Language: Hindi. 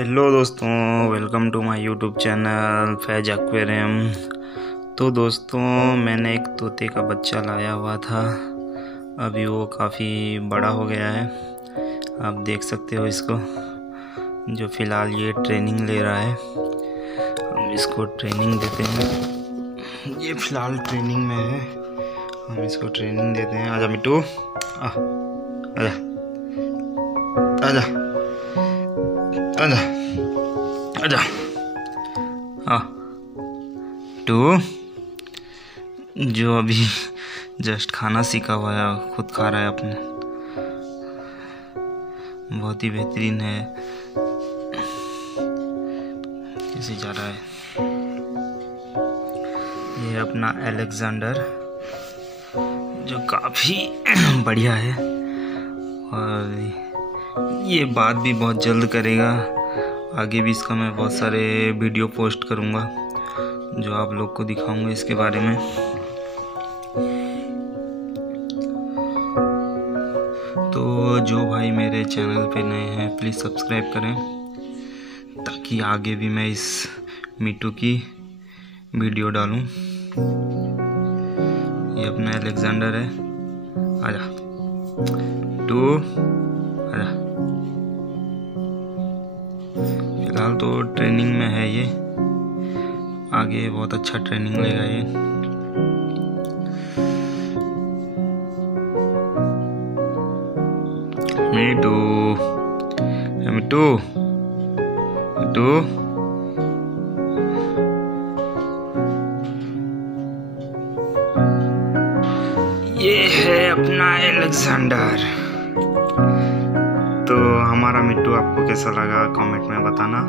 हेलो दोस्तों, welcome to my YouTube channel Faiz aquarium. तो दोस्तों, मैंने एक तोते का बच्चा लाया हुआ था। अभी वो काफ़ी बड़ा हो गया है, आप देख सकते हो इसको। जो फ़िलहाल ये ट्रेनिंग ले रहा है, हम इसको ट्रेनिंग देते हैं। ये फ़िलहाल ट्रेनिंग में है, हम इसको ट्रेनिंग देते हैं। आजा मिटू, आजा आजा आजा आजा। हाँ, टू जो अभी जस्ट खाना सीखा हुआ है, खुद खा रहा है अपने, बहुत ही बेहतरीन है। कैसे जा रहा है ये अपना अलेक्जेंडर, जो काफ़ी बढ़िया है। और ये बात भी बहुत जल्द करेगा। आगे भी इसका मैं बहुत सारे वीडियो पोस्ट करूँगा, जो आप लोग को दिखाऊंगा इसके बारे में। तो जो भाई मेरे चैनल पे नए हैं, प्लीज़ सब्सक्राइब करें, ताकि आगे भी मैं इस मिटू की वीडियो डालूं। ये अपना अलेक्जेंडर है, आजा टू, आजा। फिलहाल तो ट्रेनिंग में है ये, आगे बहुत अच्छा ट्रेनिंग लेगा ये। मिटू मिटू मिटू, ये है अपना अलेक्जेंडर। तो हमारा मिट्टू आपको कैसा लगा कमेंट में बताना।